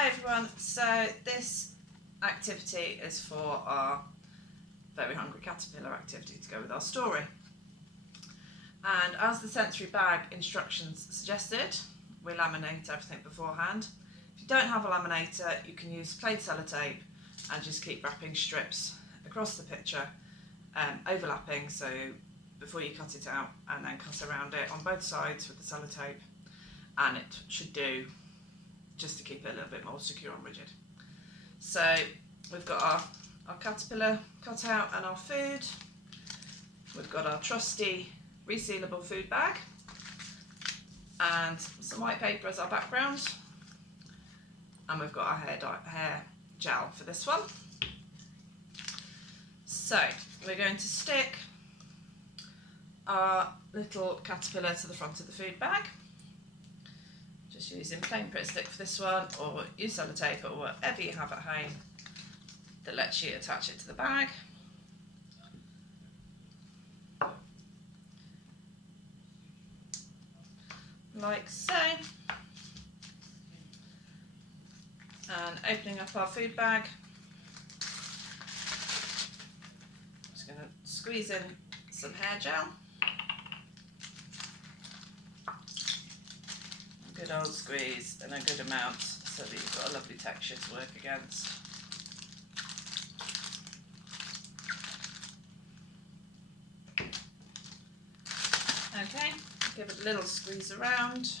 Hi everyone, so this activity is for our very hungry caterpillar activity to go with our story. And as the sensory bag instructions suggested, we laminate everything beforehand. If you don't have a laminator, you can use plain sellotape and just keep wrapping strips across the picture, overlapping, so before you cut it out, and then cut around it on both sides with the sellotape, and it should do just to keep it a little bit more secure and rigid. So we've got our caterpillar cut out and our food. We've got our trusty resealable food bag and some white paper as our background, and we've got our hair gel for this one. So we're going to stick our little caterpillar to the front of the food bag, just using plain Pritt stick for this one, or use sellotape or whatever you have at home that lets you attach it to the bag. Like so. And opening up our food bag, just going to squeeze in some hair gel. A good old squeeze and a good amount so that you've got a lovely texture to work against. Okay, give it a little squeeze around.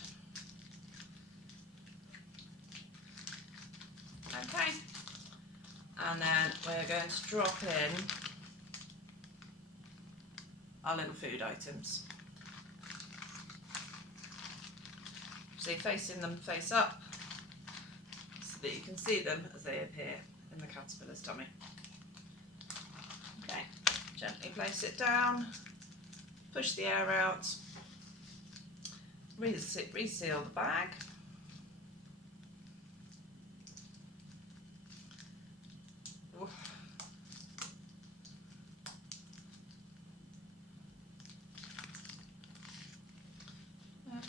Okay, and then we're going to drop in our little food items. So you're facing them face up so that you can see them as they appear in the caterpillar's tummy. Okay, gently place it down, push the air out, reseal the bag.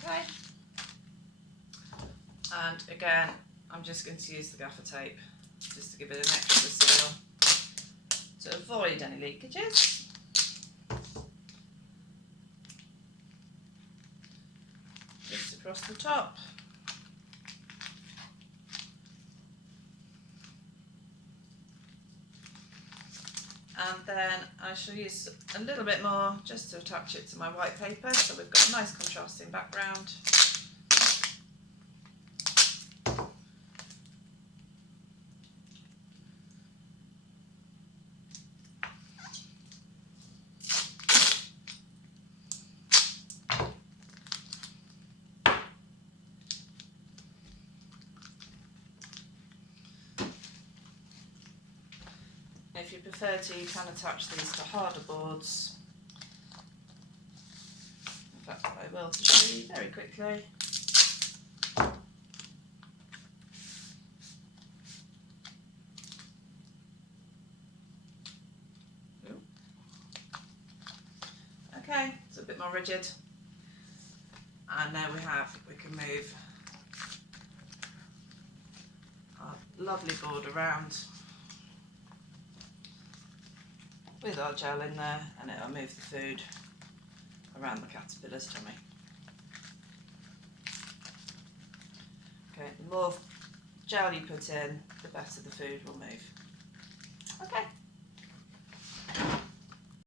Okay, and again I'm just going to use the gaffer tape just to give it an extra seal to avoid any leakages. Just across the top. And then I shall use a little bit more just to attach it to my white paper, so we've got a nice contrasting background. If you prefer to, you can attach these to harder boards. In fact, I will to show you very quickly. Ooh. Okay, it's a bit more rigid. And there we can move our lovely board around with our gel in there, and it'll move the food around the caterpillar's tummy. Okay, the more gel you put in, the better the food will move. Okay.